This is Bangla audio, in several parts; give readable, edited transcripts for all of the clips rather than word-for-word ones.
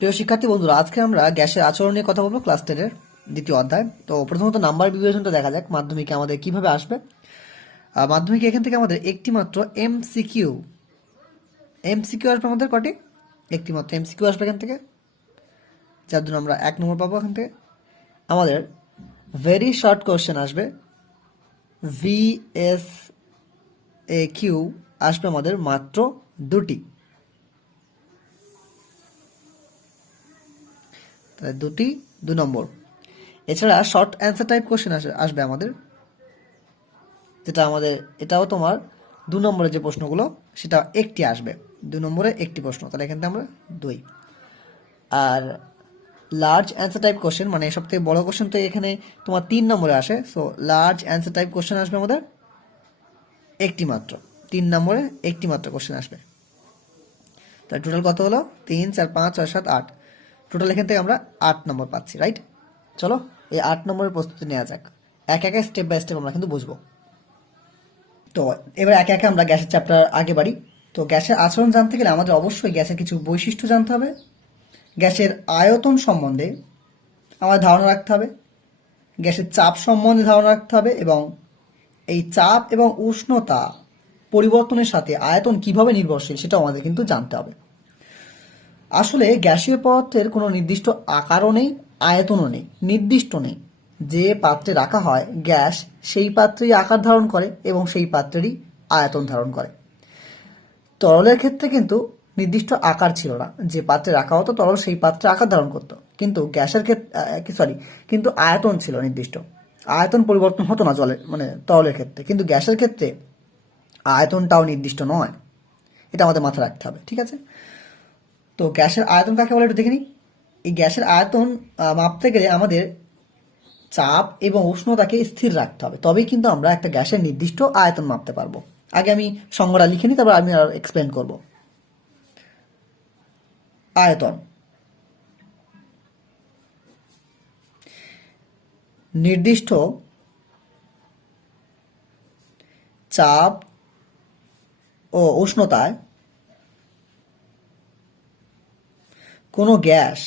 প্রিয় শিক্ষার্থী বন্ধুরা, আজকে আমরা গ্যাসের আচরণ নিয়ে কথা বলবো, ক্লাস 10-এর দ্বিতীয় অধ্যায়। তো প্রথমত নাম্বার বিবেচনটা দেখা যাক মাধ্যমিকে আমাদের কিভাবে আসবে। মাধ্যমিকে এখান থেকে আমাদের একটি মাত্র এমসিকিউ এমসিকিউ আসবে। আমাদের কটি? একটি মাত্র এমসিকিউ আসবে এখান থেকে, যার জন্য আমরা 1 নম্বর পাবো। এখান থেকে আমাদের ভেরি শর্ট কোয়েশ্চেন আসবে, VSAQ আসবে আমাদের মাত্র 2টি। তাহলে 2টি, 2 নম্বর। এছাড়া শর্ট অ্যান্সার টাইপ কোশ্চেন আসবে আমাদের, যেটা আমাদের এটাও তোমার 2 নম্বরের যে প্রশ্নগুলো সেটা একটি আসবে, 2 নম্বরে একটি প্রশ্ন। তাহলে এখান থেকে আমরা 2। আর লার্জ অ্যান্সার টাইপ কোশ্চেন, মানে সব থেকে বড় কোশ্চেন তো এখানে তোমার 3 নম্বরে আসে। So large answer type question আসবে আমাদের একটি মাত্র, 3 নম্বরে একটি মাত্র কোশ্চেন আসবে। তাহলে টোটাল কত হলো? 3, 4, 5, 6, 7, 8। টোটাল এখান থেকে আমরা 8 নম্বর পাচ্ছি, রাইট? চলো এই 8 নম্বরের প্রস্তুতি নেওয়া যাক। এক একে স্টেপ বাই স্টেপ আমরা কিন্তু বুঝবো। তো এবার একে একে আমরা গ্যাসের চ্যাপ্টার আগে বাড়ি। তো গ্যাসের আচরণ জানতে গেলে আমাদের অবশ্যই গ্যাসের কিছু বৈশিষ্ট্য জানতে হবে, গ্যাসের আয়তন সম্বন্ধে আমাদের ধারণা রাখতে হবে, গ্যাসের চাপ সম্বন্ধে ধারণা রাখতে হবে, এবং এই চাপ এবং উষ্ণতা পরিবর্তনের সাথে আয়তন কিভাবে নির্ভরশীল সেটাও আমাদের কিন্তু জানতে হবে। আসলে গ্যাসীয় পদার্থের কোনো নির্দিষ্ট আকারও নেই, আয়তনও নেই, নির্দিষ্ট নেই। যে পাত্রে রাখা হয় গ্যাস সেই পাত্রেই আকার ধারণ করে এবং সেই পাত্রেরই আয়তন ধারণ করে। তরলের ক্ষেত্রে কিন্তু নির্দিষ্ট আকার ছিল না, যে পাত্রে রাখা হতো তরল সেই পাত্রে আকার ধারণ করতো। কিন্তু গ্যাসের ক্ষেত্রে কিন্তু আয়তন ছিল নির্দিষ্ট, আয়তন পরিবর্তন হতো না জলের মানে তরলের ক্ষেত্রে। কিন্তু গ্যাসের ক্ষেত্রে আয়তনটাও নির্দিষ্ট নয়, এটা আমাদের মাথায় রাখতে হবে, ঠিক আছে? তো গ্যাসের আয়তন কাকে বলে একটু দেখে নিই। এই গ্যাসের আয়তন মাপতে গেলে আমাদের চাপ এবং উষ্ণতাকে স্থির রাখতে হবে, তবেই কিন্তু আমরা একটা গ্যাসের নির্দিষ্ট আয়তন মাপতে পারবো। আগে আমি সংজ্ঞাটা লিখে নিই, তারপর আমি আর এক্সপ্লেন করব। আয়তন, নির্দিষ্ট চাপ ও উষ্ণতায় কোনো গ্যাস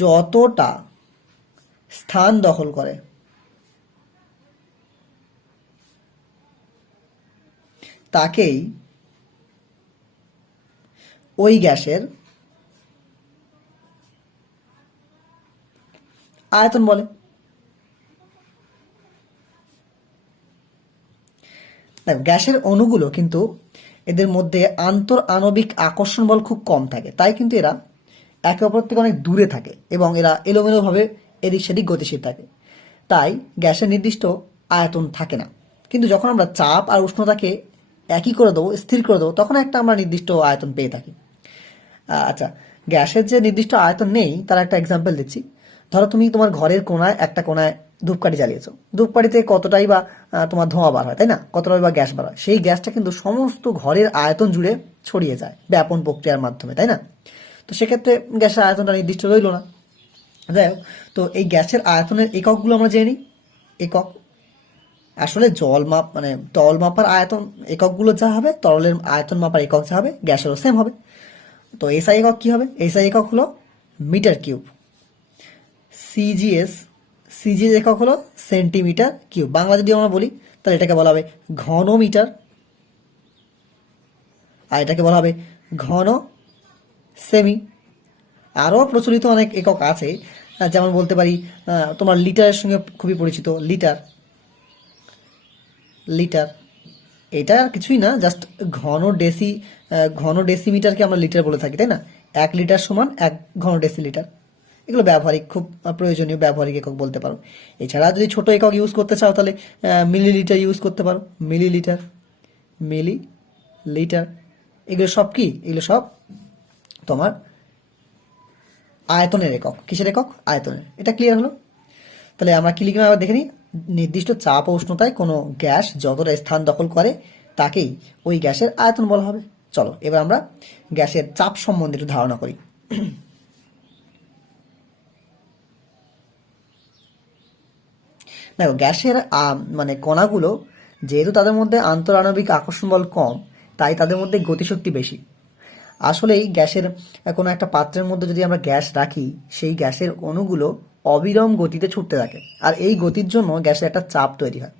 যতটা স্থান দখল করে তাকেই ওই গ্যাসের আয়তন বলে। দেখো, গ্যাসের অণুগুলো কিন্তু এদের মধ্যে আন্তর আণবিক আকর্ষণ বল খুব কম থাকে, তাই কিন্তু এরা একে অপর থেকে অনেক দূরে থাকে এবং এরা এলোমেলোভাবে এদিক সেদিক গতিশীল থাকে। তাই গ্যাসের নির্দিষ্ট আয়তন থাকে না। কিন্তু যখন আমরা চাপ আর উষ্ণতাকে একই করে দেবো, স্থির করে দেবো, তখন একটা আমরা নির্দিষ্ট আয়তন পেয়ে থাকি। আচ্ছা, গ্যাসের যে নির্দিষ্ট আয়তন নেই তার একটা এক্সাম্পল দিচ্ছি। ধরো তুমি তোমার ঘরের কোনায় একটা কোনায় ধূপকাঠি জ্বালিয়েছো, ধূপকাঠিতে কতটাই বা তোমার ধোঁয়া বার হয়, তাই না? কতটাই বা গ্যাস বার হয়, সেই গ্যাসটা কিন্তু সমস্ত ঘরের আয়তন জুড়ে ছড়িয়ে যায় ব্যাপন প্রক্রিয়ার মাধ্যমে, তাই না? তো সেক্ষেত্রে গ্যাসের আয়তনটা নির্দিষ্ট রইল না। যাই হোক, তো এই গ্যাসের আয়তনের এককগুলো আমরা জেনে নিই। একক, আসলে জল মাপ মানে তরল মাপার আয়তন এককগুলো যা হবে, তরলের আয়তন মাপার একক যা হবে, গ্যাসেরও সেম হবে। তো এসআই একক কি হবে? এসআই একক হলো মিটার কিউব। সিজিএস, সিজিএস একক হলো সেন্টিমিটার কিউব। বাংলা যদি আমরা বলি তাহলে এটাকে বলা হবে ঘন মিটার, আর এটাকে বলা হবে ঘন সেমি। আরও প্রচলিত অনেক একক আছে, যেমন বলতে পারি তোমার লিটারের সঙ্গে খুবই পরিচিত লিটার। লিটার এটা আর কিছুই না, জাস্ট ঘন ডেসিমিটারকে আমরা লিটার বলে থাকি, তাই না? 1 লিটার সমান 1 ঘন ডেসিলিটার। এগুলো ব্যবহারিক, খুব প্রয়োজনীয় ব্যবহারিক একক বলতে পারো। এছাড়া যদি ছোট একক ইউজ করতে চাও তাহলে মিলিলিটার ইউজ করতে পারো। মিলিলিটার, মিলি লিটার, এগুলো সব কি? এগুলো সব তোমার আয়তনের একক। কিসের একক? আয়তনের। এটা ক্লিয়ার হলো? তাহলে আমরা কি লিখলাম আবার দেখে নিই। নির্দিষ্ট চাপ ও উষ্ণতায় কোনো গ্যাস যতটা স্থান দখল করে তাকেই ওই গ্যাসের আয়তন বলা হবে। চলো এবার আমরা গ্যাসের চাপ সম্বন্ধে একটু ধারণা করি। দেখো, গ্যাসের মানে কণাগুলো যেহেতু তাদের মধ্যে আন্তরাণবিক আকর্ষণ বল কম, তাই তাদের মধ্যে গতিশক্তি বেশি। আসলেই গ্যাসের কোনো একটা পাত্রের মধ্যে যদি আমরা গ্যাস রাখি, সেই গ্যাসের অণুগুলো অবিরাম গতিতে ছুটতে থাকে, আর এই গতির জন্য গ্যাসের একটা চাপ তৈরি হয়।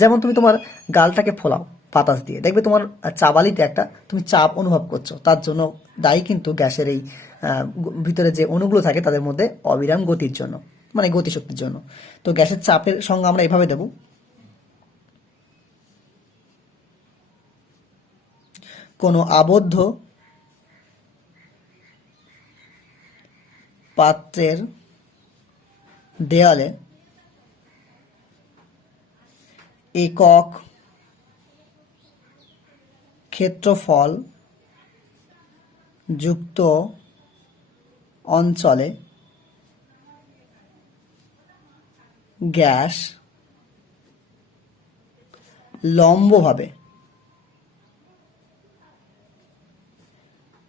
যেমন তুমি তোমার গালটাকে ফোলাও বাতাস দিয়ে, দেখবে তোমার চাবালিতে একটা তুমি চাপ অনুভব করছো, তার জন্য দায়ী কিন্তু গ্যাসের এই ভিতরে যে অণুগুলো থাকে তাদের মধ্যে অবিরাম গতির জন্য, মানে গতিশক্তির জন্য। তো গ্যাসের চাপের সঙ্গে আমরা এভাবে দেব, কোনো আবদ্ধ পাত্রের দেয়ালে একক ক্ষেত্রফল যুক্ত অঞ্চলে গ্যাস লম্বভাবে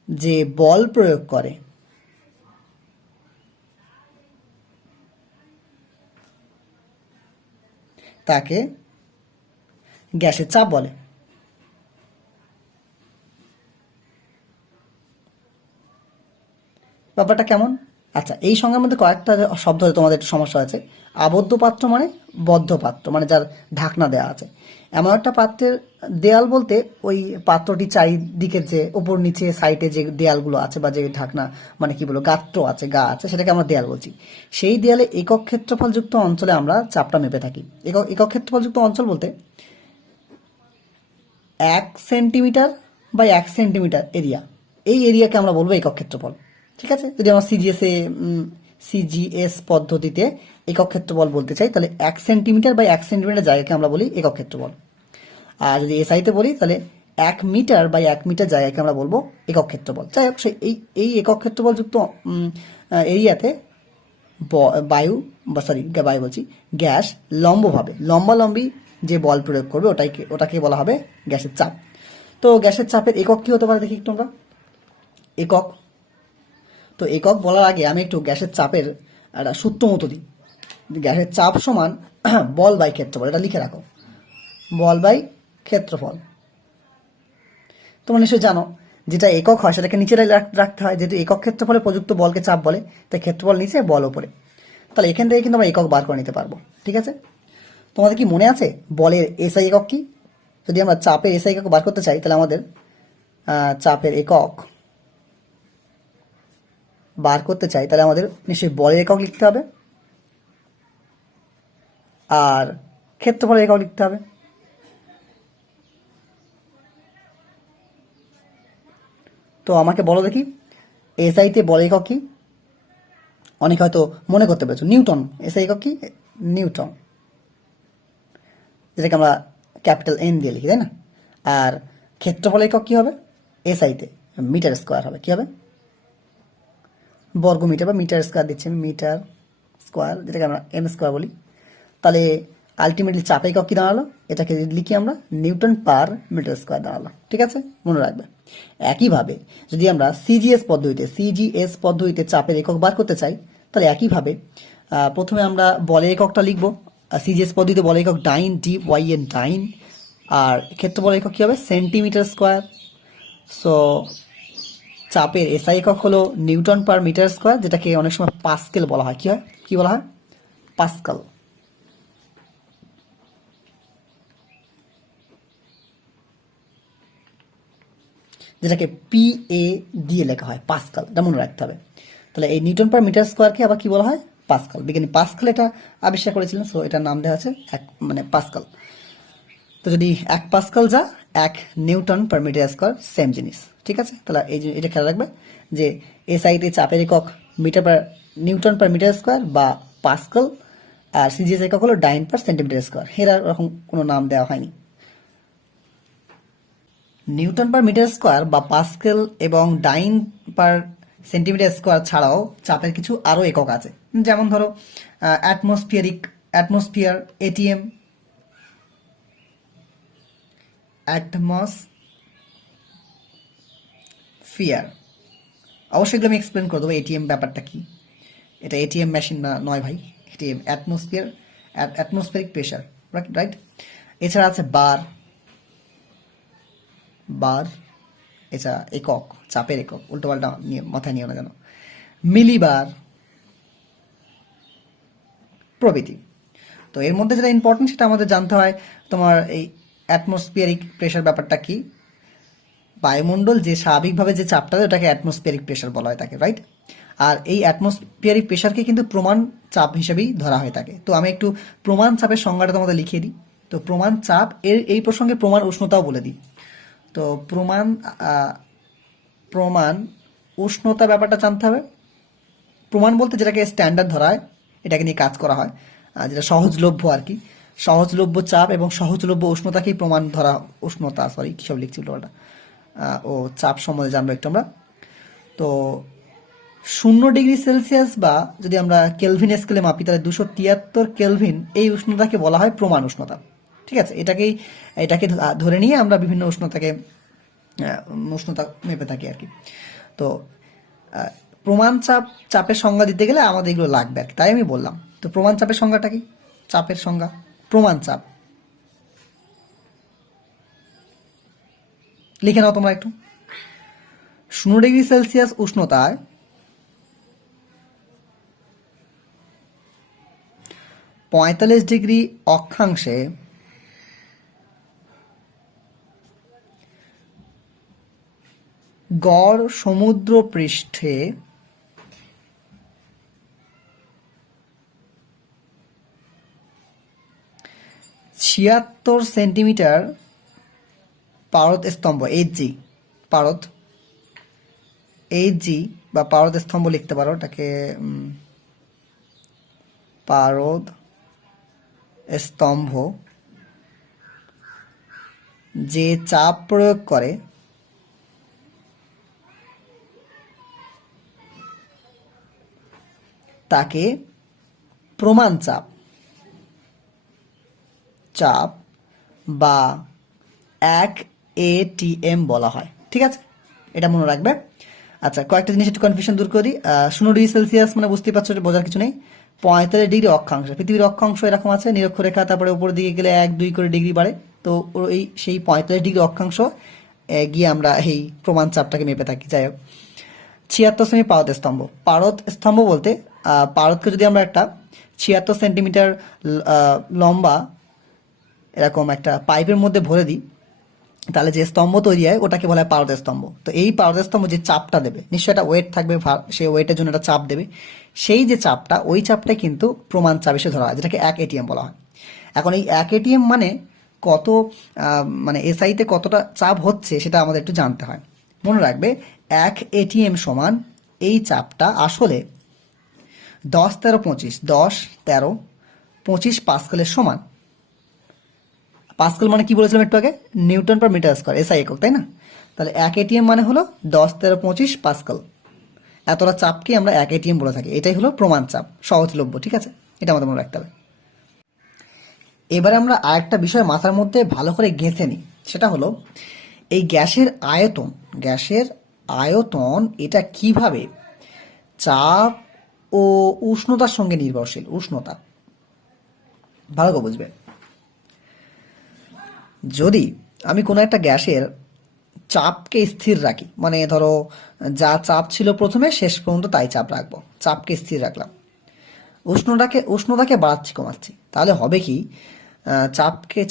যে বল প্রয়োগ করে তাকে গ্যাসের চাপ বলে। ব্যাপারটা কেমন? আচ্ছা, এই সংজ্ঞার মধ্যে কয়েকটা শব্দ তোমাদের একটু সমস্যা আছে। আবদ্ধ পাত্র মানে বদ্ধ পাত্র, মানে যার ঢাকনা দেওয়া আছে। এমন একটা পাত্রের দেয়াল বলতে ওই পাত্রটি চারিদিকে যে উপর নিচে সাইডে যে দেয়ালগুলো আছে বা যে ঢাকনা, মানে কি বলবো, গাত্র আছে, গা আছে, সেটাকে আমরা দেয়াল বলছি। সেই দেয়ালে একক ক্ষেত্রফলযুক্ত অঞ্চলে আমরা চাপটা মেপে থাকি। একক ক্ষেত্রফলযুক্ত অঞ্চল বলতে 1 সেন্টিমিটার বাই 1 সেন্টিমিটার এরিয়া, এই এরিয়াকে আমরা বলবো একক ক্ষেত্রফল। ঠিক আছে, যদি আমরা সিজিএস পদ্ধতিতে একক ক্ষেত্রফল বলতে চাই, তাহলে 1 সেন্টিমিটার বাই 1 সেন্টিমিটার জায়গাকে আমরা বলি একক ক্ষেত্রফল। আর যদি এসআইতে বলি, তাহলে 1 মিটার বাই 1 মিটার জায়গাকে আমরা বলবো একক ক্ষেত্রফল। যাই হোক, এই একক ক্ষেত্রফল যুক্ত এরিয়াতে বায়ু বলছি, গ্যাস লম্বালম্বি যে বল প্রয়োগ করবে ওটাকে বলা হবে গ্যাসের চাপ। তো গ্যাসের চাপের একক কি হতে পারে দেখি একটু আমরা। একক বলার আগে আমি একটু গ্যাসের চাপের একটা সূত্র মতো দিই। গ্যাসের চাপ সমান বল বাই ক্ষেত্রফল, এটা লিখে রাখো, বল বাই ক্ষেত্রফল। তোমরা নিশ্চয়ই জানো, যেটা একক হয় সেটাকে নিচে রাখতে হয়, যেহেতু একক ক্ষেত্রফলে প্রযুক্ত বলকে চাপ বলে, তাই ক্ষেত্রফল নিচে বল ওপরে। তাহলে এখান থেকে কিন্তু আমরা একক বার করে নিতে পারবো। ঠিক আছে, তোমাদের কি মনে আছে বলের এসআই একক কি? যদি আমরা চাপের এসআই একক বার করতে চাই, তাহলে আমাদের চাপের একক বার করতে চাই, তাহলে আমাদের নিশ্চয়ই বলের একক লিখতে হবে আর ক্ষেত্রফলের একক লিখতে হবে। তো আমাকে বলো দেখি, এসআইতে বলের একক কি? অনেকে হয়তো মনে করতে পেরেছো, নিউটন। এসআই একক কি? নিউটন, যেটাকে আমরা ক্যাপিটাল এন দিয়ে লিখি, তাই না? আর ক্ষেত্রফলের একক কি হবে? এসআইতে মিটার স্কোয়ার হবে। কি হবে? বর্গ মিটার বা মিটার স্কোয়ার দিচ্ছে, মিটার স্কোয়ার, যেটাকে আমরা এম স্কোয়ার বলি। তাহলে আলটিমেটলি চাপ একক কি দাঁড়ালো? এটাকে লিখি আমরা নিউটন পার মিটার স্কোয়ার দাঁড়ালো। ঠিক আছে, মনে রাখবে। একইভাবে যদি আমরা সিজিএস পদ্ধতিতে চাপের একক বার করতে চাই, তাহলে একইভাবে প্রথমে আমরা বলের এককটা লিখব। সিজিএস পদ্ধতিতে বলের একক ডাইন, DYN ডাইন, আর ক্ষেত্রফলের একক কি হবে? Centimetre square. সো চাপের এসআই একক হলো নিউটন পার মিটার স্কোয়ার, যেটাকে অনেক সময় পাস্কেল বলা হয়। কি বলা হয়? পাস্কাল। যেটাকে PA দিয়ে লেখা হয়, পাস্কাল, এটা মনে রাখতে হবে। তাহলে এই নিউটন পার মিটার স্কোয়ারকে আবার কি বলা হয়? পাস্কাল। বিজ্ঞানী পাস্কাল এটা আবিষ্কার করেছিলেন, সো এটার নাম দেওয়া আছে মানে পাস্কাল। তো যদি 1 পাস্কাল যা 1 newton per metre square, same জিনিস। ঠিক আছে, তাহলে এটা খেয়াল রাখবে যে এসআইতে চাপের একক নিউটন পার মিটার স্কোয়ার বা পাস্কাল, আর সিজিএস একক হলো ডাইন পার সেন্টিমিটার স্কোয়ার। এর এরকম কোনো নাম দেওয়া হয়নি। নিউটন পার মিটার স্কোয়ার বা পাস্কেল এবং ডাইন পার সেন্টিমিটার স্কোয়ার ছাড়াও চাপের কিছু আরও একক আছে। যেমন ধরো অ্যাটমসফিয়ার, এটিএম, অ্যাটমসফিয়ার। অবশ্যই এগুলো আমি এক্সপ্লেন করে দেবো এটিএম ব্যাপারটা কি। এটা এটিএম মেশিন নয় ভাই, এটিএম অ্যাটমসফিয়ারিক প্রেশার, রাইট। এছাড়া আছে বার, বার, এছাড়া একক, চাপের একক, উল্টোপাল্টা নিয়ে মাথায় নিও না যেন, মিলিবার প্রভৃতি। তো এর মধ্যে যেটা ইম্পর্টেন্ট সেটা আমাদের জানতে হয় তোমার এই অ্যাটমসফিয়ারিক প্রেশার ব্যাপারটা কি। বায়ুমণ্ডল যে স্বাভাবিকভাবে যে চাপটা দেয় ওটাকে অ্যাটমসফিয়ারিক প্রেশার বলা হয় থাকে, রাইট। আর এই অ্যাটমসফিয়ারিক প্রেশারকে কিন্তু প্রমাণ চাপ হিসেবেই ধরা হয়ে থাকে। তো আমি একটু প্রমাণ চাপের সংজ্ঞাটা তোমাদের লিখিয়ে দিই। তো প্রমাণ চাপ এই প্রসঙ্গে প্রমাণ উষ্ণতাও বলে দিই। তো প্রমাণ উষ্ণতা ব্যাপারটা জানতে হবে। প্রমাণ বলতে যেটাকে স্ট্যান্ডার্ড ধরা হয়, এটাকে নিয়ে কাজ করা হয়, যেটা সহজলভ্য আর কি। সহজলভ্য চাপ এবং সহজলভ্য উষ্ণতাকেই প্রমাণ ধরা, কী সব লিখছি ওটা, ও চাপ সম্বন্ধে জানবো একটু আমরা। তো 0°C বা যদি আমরা কেলভিন স্কেলে মাপি তাহলে 273 কেলভিন এই উষ্ণতাকে বলা হয় প্রমাণ উষ্ণতা। ঠিক আছে, এটাকে ধরে নিয়ে আমরা বিভিন্ন উষ্ণতা মেপে থাকি আর কি। তো প্রমাণ চাপের সংজ্ঞা দিতে গেলে আমাদের এগুলো লাগবে আর কি, তাই আমি বললাম। তো প্রমাণ চাপের সংজ্ঞাটা কি? চাপের সংজ্ঞা, প্রমাণ চাপ লিখে নাও তোমরা একটু। 0°C উষ্ণতায় 45° অক্ষাংশে গড় সমুদ্র পৃষ্ঠে ছিয়াত্তর সেন্টিমিটার পারদ স্তম্ভ, এইচজি বা পারদ স্তম্ভ লিখতে পারো, এটাকে পারদ স্তম্ভ যে চাপ প্রয়োগ করে তাকে প্রমাণ চাপ বা 1 ATM বলা হয়। ঠিক আছে, এটা মনে রাখবে। আচ্ছা, কয়েকটা জিনিস একটু কনফিউশন দূর করি। 0°C মানে বুঝতেই পারছো, বোঝার কিছু নেই। 45° অক্ষাংশ, পৃথিবীর অক্ষাংশ এরকম আছে নিরক্ষরেখা, তারপরে উপর দিকে গেলে 1-2 করে ডিগ্রি বাড়ে। তো সেই 45° অক্ষাংশ গিয়ে আমরা এই প্রমাণ চাপটাকে মেপে থাকি। যাই হোক, 76 সেমি পারদ স্তম্ভ বলতে পারদকে যদি আমরা একটা 76 সেন্টিমিটার লম্বা এরকম একটা পাইপের মধ্যে ভরে দিই তাহলে যে স্তম্ভ তৈরি হয় ওটাকে বলা হয় পারদ স্তম্ভ। তো এই পারদ স্তম্ভ যে চাপটা দেবে, নিশ্চয়ই একটা ওয়েট থাকবে, সেই ওয়েটের জন্য একটা চাপ দেবে, সেই যে চাপটা, ওই চাপটাই কিন্তু প্রমাণ চাপ হিসেবে ধরা হয়, যেটাকে 1 ATM বলা হয়। এখন এই 1 ATM মানে কত, মানে এসআইতে কতটা চাপ হচ্ছে সেটা আমাদের একটু জানতে হয়। মনে রাখবে 1 ATM সমান এই চাপটা আসলে 10-13-25 পাস্কেলের সমান। পাস্কেল মানে কি বলেছিলাম একটু আগে? Newton per metre square, SI একক, তাই না? তাহলে 1 ATM মানে হলো 10-13-25 পাস্কেল। এতটা চাপকে আমরা 1 ATM বলে থাকি। এটাই হলো প্রমাণ চাপ, সহজলভ্য। ঠিক আছে, এটা আমাদের মনে রাখতে হবে। এবারে আমরা আরেকটা বিষয় মাথার মধ্যে ভালো করে গেঁথে নিই, সেটা হলো এই গ্যাসের আয়তন এটা কিভাবে চাপ ও উষ্ণতার সঙ্গে নির্ভরশীল। উষ্ণতা ভালো করে বুঝবে। যদি আমি কোনো একটা গ্যাসের চাপকে স্থির রাখি, মানে ধরো যা চাপ ছিল প্রথমে শেষ পর্যন্ত তাই চাপ রাখবো, চাপকে স্থির রাখলাম, উষ্ণতাকে বাড়াচ্ছি কমাচ্ছি, তাহলে হবে কি?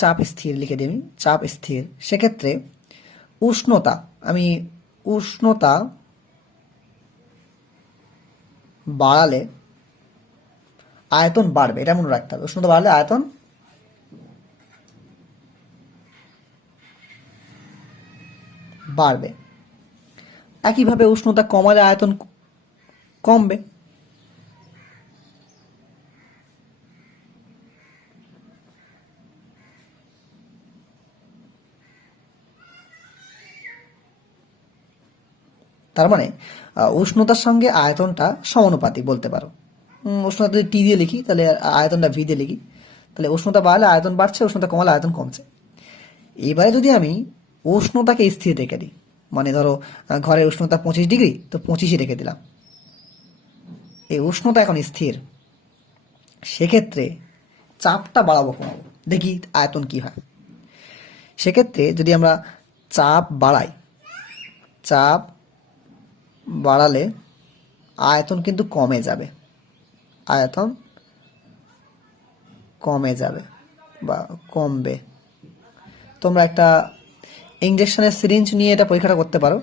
চাপ স্থির লিখে দিই, চাপ স্থির। সেক্ষেত্রে উষ্ণতা বাড়ালে আয়তন বাড়বে, এটা মনে রাখতে হবে। উষ্ণতা বাড়লে আয়তন বাড়বে। একইভাবে উষ্ণতা কমালে আয়তন কমবে। তার মানে উষ্ণতার সঙ্গে আয়তনটা সমানুপাতিক বলতে পারো। উষ্ণতা যদি টি দিয়ে লিখি তাহলে আয়তনটা ভি দিয়ে লিখি, তাহলে উষ্ণতা বাড়লে আয়তন বাড়ছে, উষ্ণতা কমালে আয়তন কমছে। এবারে যদি আমি উষ্ণতাকে স্থির রেখে দিই, মানে ধরো ঘরের উষ্ণতা 25°, তো 25ই রেখে দিলাম, এই উষ্ণতা এখন স্থির। সেক্ষেত্রে চাপটা বাড়াবো কমাবো, দেখি আয়তন কি হয়। সেক্ষেত্রে যদি আমরা চাপ বাড়াই, চাপ বাড়ালে আয়তন কিন্তু কমে যাবে, আয়তন কমে যাবে বা কমবে। তোমরা একটা ইঞ্জেকশনের সিরিঞ্জ নিয়ে এটা পরীক্ষাটা করতে পারো।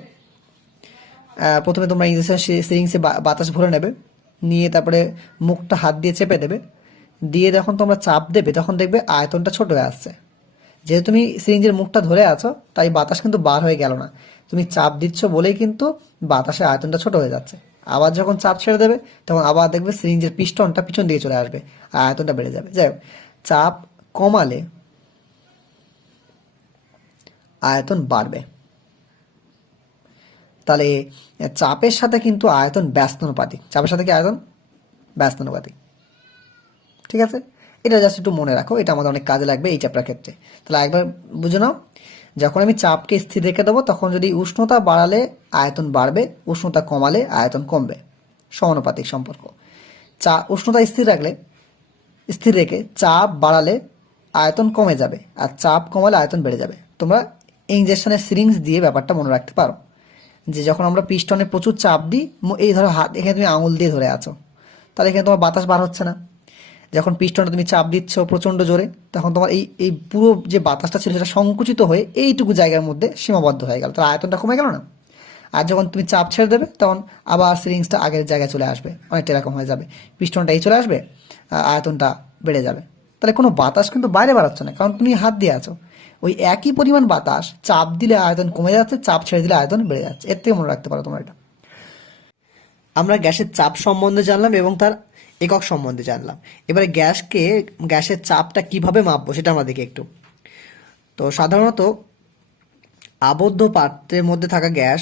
প্রথমে তোমরা ইঞ্জেকশন সিরিঞ্জে বাতাস ভরে নেবে, নিয়ে তারপরে মুখটা হাত দিয়ে চেপে দেবে, দিয়ে যখন তোমরা চাপ দেবে তখন দেখবে আয়তনটা ছোট হয়ে আসছে। যেহেতু তুমি সিরিঞ্জের মুখটা ধরে আছো তাই বাতাস কিন্তু বার হয়ে গেল না, তুমি চাপ দিচ্ছ বলেই কিন্তু বাতাসের আয়তনটা ছোট হয়ে যাচ্ছে। আবার যখন চাপ ছেড়ে দেবে তখন আবার দেখবে সিরিঞ্জের পিস্টনটা পিছন দিকে চলে আসবে আর আয়তনটা বেড়ে যাবে। যাই হোক, চাপ কমালে আয়তন বাড়বে। তাহলে চাপের সাথে কিন্তু আয়তন ব্যস্তানুপাতিক, চাপের সাথে কি আয়তন ব্যস্তানুপাতিক। ঠিক আছে, এটা জাস্ট একটু মনে রাখো, এটা আমাদের অনেক কাজে লাগবে এই চ্যাপ্টার ক্ষেত্রে। তাহলে একবার বুঝে নাও, যখন আমি চাপকে স্থির রেখে দেবো তখন যদি উষ্ণতা বাড়ালে আয়তন বাড়বে, উষ্ণতা কমালে আয়তন কমবে, সমানুপাতিক সম্পর্ক। উষ্ণতা স্থির রেখে চাপ বাড়ালে আয়তন কমে যাবে আর চাপ কমালে আয়তন বেড়ে যাবে। তোমরা ইঞ্জেকশনের সিরিঞ্জ দিয়ে ব্যাপারটা মনে রাখতে পারো যে যখন আমরা পিস্টনে প্রচুর চাপ দিই, এই ধরো হাত এখানে তুমি আঙুল দিয়ে ধরে আছো, তাহলে এখানে তোমার বাতাস বার হচ্ছে না। যখন পিস্টনে তুমি চাপ দিচ্ছ প্রচণ্ড জোরে তখন তোমার এই এই পুরো যে বাতাসটা ছিল সেটা সংকুচিত হয়ে এইটুকু জায়গার মধ্যে সীমাবদ্ধ হয়ে গেল, তাহলে আয়তনটা কমে গেল না। আর যখন তুমি চাপ ছেড়ে দেবে তখন আবার সিরিঞ্জটা আগের জায়গায় চলে আসবে, অনেকটা এরকম হয়ে যাবে, পিস্টনটা এই চলে আসবে, আয়তনটা বেড়ে যাবে। তাহলে কোনো বাতাস কিন্তু বাইরে বাড়াচ্ছে না, কারণ তুমি হাত দিয়ে আছো। ওই একই পরিমাণ বাতাস চাপ দিলে আয়তন কমে যাচ্ছে, চাপ ছেড়ে দিলে আয়তন বেড়ে যাচ্ছে। এর থেকে মনে রাখতে পারো তোমরা এটা। আমরা গ্যাসের চাপ সম্বন্ধে জানলাম এবং তার একক সম্বন্ধে জানলাম। এবারে গ্যাসের চাপটা কিভাবে মাপবো সেটা আমরা দেখি একটু। তো সাধারণত আবদ্ধ পাত্রের মধ্যে থাকা গ্যাস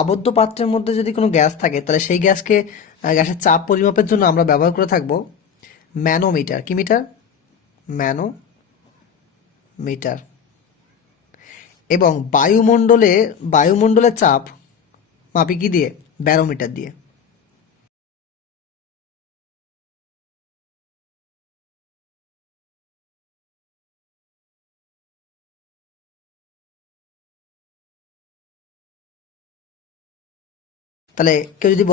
আবদ্ধ পাত্রের মধ্যে যদি কোনো গ্যাস থাকে তাহলে সেই গ্যাসের চাপ পরিমাপের জন্য আমরা ব্যবহার করে থাকবো ম্যানোমিটার। কি মিটার? ম্যানোমিটার। এবং বায়ুমণ্ডলের চাপ মাপি কি দিয়ে? ব্যারোমিটার দিয়ে। তাহলে কেউ যদি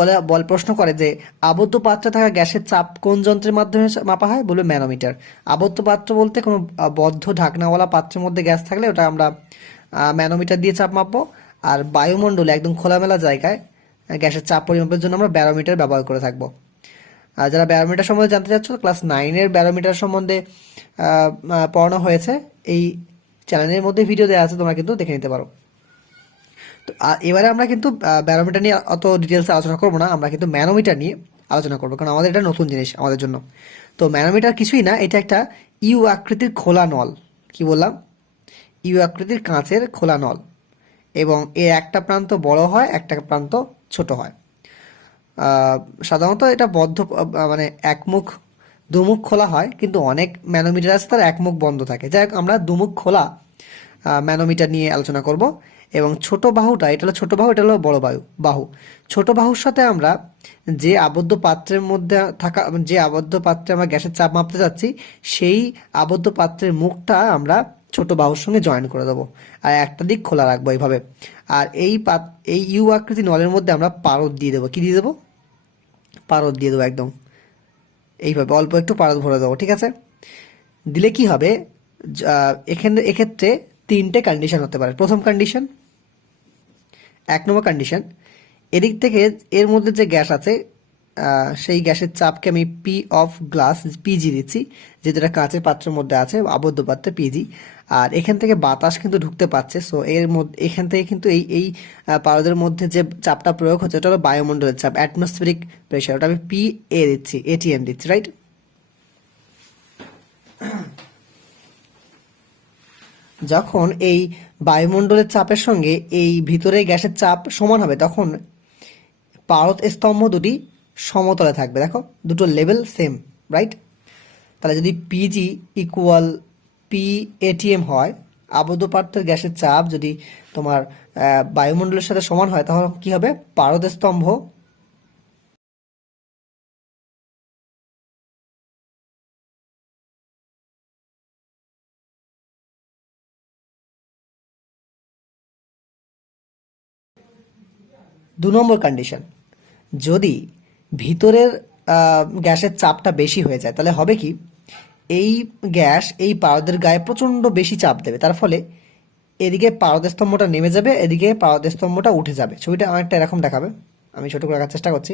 প্রশ্ন করে যে আবদ্ধ পাত্রে থাকা গ্যাসের চাপ কোন যন্ত্রের মাধ্যমে মাপা হয়, বলবে ম্যানোমিটার। আবদ্ধ পাত্র বলতে কোনো বদ্ধ ঢাকনাওয়ালা পাত্রের মধ্যে গ্যাস থাকলে ওটা আমরা ম্যানোমিটার দিয়ে চাপ মাপবো। আর বায়ুমণ্ডলে একদম খোলামেলা জায়গায় গ্যাসের চাপ পরিমাপের জন্য আমরা ব্যারোমিটার ব্যবহার করে থাকবো। আর যারা ব্যারোমিটার সম্বন্ধে জানতে চাচ্ছ, ক্লাস 9-এর ব্যারোমিটার সম্বন্ধে পড়ানো হয়েছে, এই চ্যানেলের মধ্যে ভিডিও দেওয়া আছে, তোমরা কিন্তু দেখে নিতে পারো। তো এবারে আমরা কিন্তু ব্যারোমিটার নিয়ে অত ডিটেলসে আলোচনা করবো না, আমরা কিন্তু ম্যানোমিটার নিয়ে আলোচনা করবো, কারণ আমাদের এটা নতুন জিনিস আমাদের জন্য। তো ম্যানোমিটার কিছুই না, এটা একটা ইউ আকৃতির খোলা নল। কি বললাম? ইউ আকৃতির কাঁচের খোলা নল, এবং এর একটা প্রান্ত বড় হয়, একটা প্রান্ত ছোট হয়। সাধারণত এটা মানে দুমুখ খোলা হয়, কিন্তু অনেক ম্যানোমিটার আছে তার একমুখ বন্ধ থাকে। যাই হোক, আমরা দুমুখ খোলা ম্যানোমিটার নিয়ে আলোচনা করব। এবং ছোট বাহুটা, এটা হলো ছোট বাহু, এটা হলো বড় বাহু। ছোট বাহুর সাথে আমরা যে আবদ্ধ পাত্রে আমরা গ্যাসের চাপ মাপতে যাচ্ছি, সেই আবদ্ধ পাত্রের মুখটা আমরা ছোট বাহুর সঙ্গে জয়েন করে দেবো, আর একটা দিক খোলা রাখবো এইভাবে। আর এই ইউ আকৃতি নলের মধ্যে আমরা পারদ দিয়ে দেবো। কি দিয়ে দেবো? পারদ দিয়ে দেবো, একদম এইভাবে অল্প একটু পারদ ভরে দেবো। ঠিক আছে? দিলে কি হবে, এক্ষেত্রে 3টে কন্ডিশন হতে পারে। প্রথম কন্ডিশন, 1 নম্বর কন্ডিশন, এদিক থেকে এর মধ্যে যে গ্যাস আছে সেই গ্যাসের চাপকে আমি পিজি দিচ্ছি, যেহেতু এটা কাঁচের পাত্রের মধ্যে আছে, আবদ্ধ পাত্রে পিজি। আর এখান থেকে বাতাস কিন্তু ঢুকতে পারছে, সো এখান থেকে কিন্তু এই পারদের মধ্যে যে চাপটা প্রয়োগ হচ্ছে ওটা হলো বায়ুমণ্ডলের চাপ, অ্যাটমসফেরিক প্রেশার, ওটা আমি এটিএম দিচ্ছি, রাইট? যখন এই বায়ুমণ্ডলের চাপের সঙ্গে এই ভিতরে গ্যাসের চাপ সমান হবে তখন পারদ স্তম্ভ দুটি সমতলে থাকবে। দেখো, দুটো লেভেল সেম, রাইট? তাহলে যদি পিজি ইকুয়াল পি এটিএম হয়, আবদ্ধ পাত্রের গ্যাসের চাপ যদি তোমার বায়ুমণ্ডলের সাথে সমান হয় তাহলে কি হবে, পারদস্তম্ভ 2 নম্বর কন্ডিশন, যদি ভিতরের গ্যাসের চাপটা বেশি হয়ে যায় তাহলে হবে কি, এই গ্যাস এই পারদের গায়ে প্রচণ্ড বেশি চাপ দেবে, তার ফলে এদিকে পারদস্তম্ভটা নেমে যাবে, এদিকে পারদস্তম্ভটা উঠে যাবে। ছবিটা অনেকটা এরকম দেখাবে, আমি ছোট করে রাখার চেষ্টা করছি।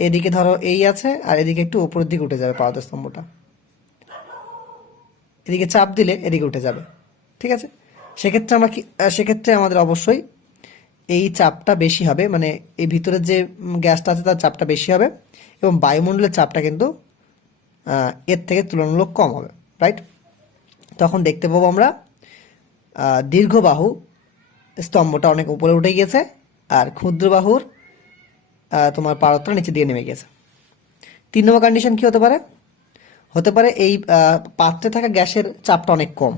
এদিকে ধরো এই আছে আর এদিকে একটু উপরের দিকে উঠে যাবে পারদস্তম্ভটা, এদিকে চাপ দিলে এদিকে উঠে যাবে, ঠিক আছে। সেক্ষেত্রে আমরা কি, সেক্ষেত্রে আমাদের অবশ্যই এই চাপটা বেশি হবে, মানে এই ভিতরের যে গ্যাসটা আছে তার চাপটা বেশি হবে এবং বায়ুমণ্ডলের চাপটা কিন্তু এর থেকে তুলনামূলক কম হবে, রাইট। তখন দেখতে পাবো আমরা দীর্ঘ বাহু স্তম্ভটা অনেক উপরে উঠে গিয়েছে আর ক্ষুদ্র বাহুর তোমার পারদটা নিচে দিয়ে নেমে গেছে। 3 নম্বর কন্ডিশন কি হতে পারে, হতে পারে এই পাত্রে থাকা গ্যাসের চাপটা অনেক কম,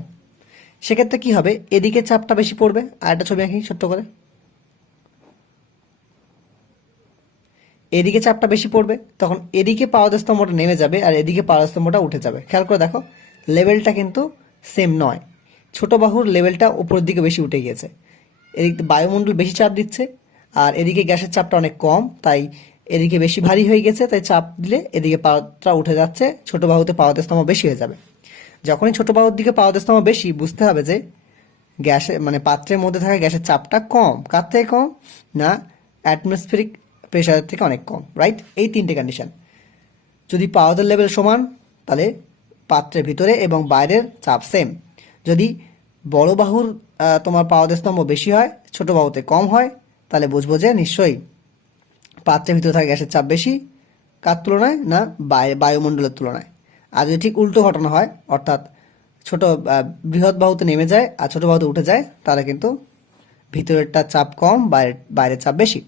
সেক্ষেত্রে কি হবে, এদিকে চাপটা বেশি পড়বে। আর একটা ছবি আঁকি ছোট্ট করে, এদিকে চাপটা বেশি পড়বে, তখন এদিকে পারদস্তম্ভটা নেমে যাবে আর এদিকে পারদস্তম্ভটা উঠে যাবে। খেয়াল করে দেখো, লেভেলটা কিন্তু সেম নয়, ছোট বাহুর লেভেলটা উপরের দিকে বেশি উঠে গিয়েছে, এদিক বায়ুমণ্ডল বেশি চাপ দিচ্ছে আর এদিকে গ্যাসের চাপটা অনেক কম, তাই এদিকে বেশি ভারী হয়ে গেছে, তাই চাপ দিলে এদিকে পারদটা উঠে যাচ্ছে, ছোট বাহুতে পারদস্তম্ভ বেশি হয়ে যাবে। যখনই ছোট বাহুর দিকে পারদস্তম্ভ বেশি, বুঝতে হবে যে গ্যাসের মানে পাত্রের মধ্যে থাকা গ্যাসের চাপটা কম। কার থেকে কম, না অ্যাটমসফেরিক প্রেশারের থেকে অনেক কম, রাইট। এই 3টে কন্ডিশন, যদি পাওয়ারের লেভেল সমান তাহলে পাত্রের ভিতরে এবং বাইরের চাপ সেম। যদি বড় বাহুর তোমার পারদস্তম্ভ বেশি হয়, ছোট বাহুতে কম হয়, তাহলে বুঝবো যে নিশ্চয়ই পাত্রের ভিতরে থাকা গ্যাসের চাপ বেশি, কার তুলনায়, না বায়ুমণ্ডলের তুলনায়। আর যদি ঠিক উল্টো ঘটনা হয়, অর্থাৎ ছোট বৃহৎ বাহুতে নেমে যায় আর ছোট বাহুতে উঠে যায়, তাহলে কিন্তু ভিতরেরটা চাপ কম, বাইরের চাপ বেশি।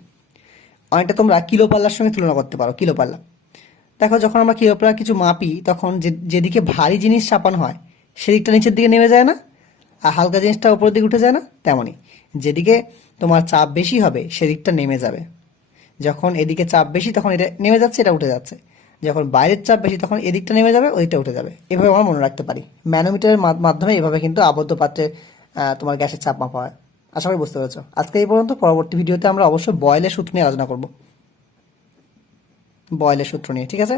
অনেকটা তোমরা কিলো পাল্লার সঙ্গে তুলনা করতে পারো। কিলো পাল্লা দেখো, যখন আমরা কিলো পাল্লা কিছু মাপি তখন যেদিকে ভারী জিনিস চাপানো হয় সেদিকটা নিচের দিকে নেমে যায় না, আর হালকা জিনিসটা উপরের দিকে উঠে যায় না, তেমনই যেদিকে তোমার চাপ বেশি হবে সেদিকটা নেমে যাবে। যখন এদিকে চাপ বেশি তখন এটা নেমে যাচ্ছে, এটা উঠে যাচ্ছে। যখন বাইরের চাপ বেশি তখন এদিকটা নেমে যাবে, ওইটা উঠে যাবে। এভাবে আমরা মনে রাখতে পারি। ম্যানোমিটারের মাধ্যমে এভাবে কিন্তু আবদ্ধ পাত্রে তোমার গ্যাসের চাপ মাপা হয়। আশা করি বুঝতে পেরেছো। আজকে এই পর্যন্ত। পরবর্তী ভিডিওতে আমরা অবশ্যই বয়েলের সূত্র নিয়ে আলোচনা করব, বয়েলের সূত্র নিয়ে, ঠিক আছে।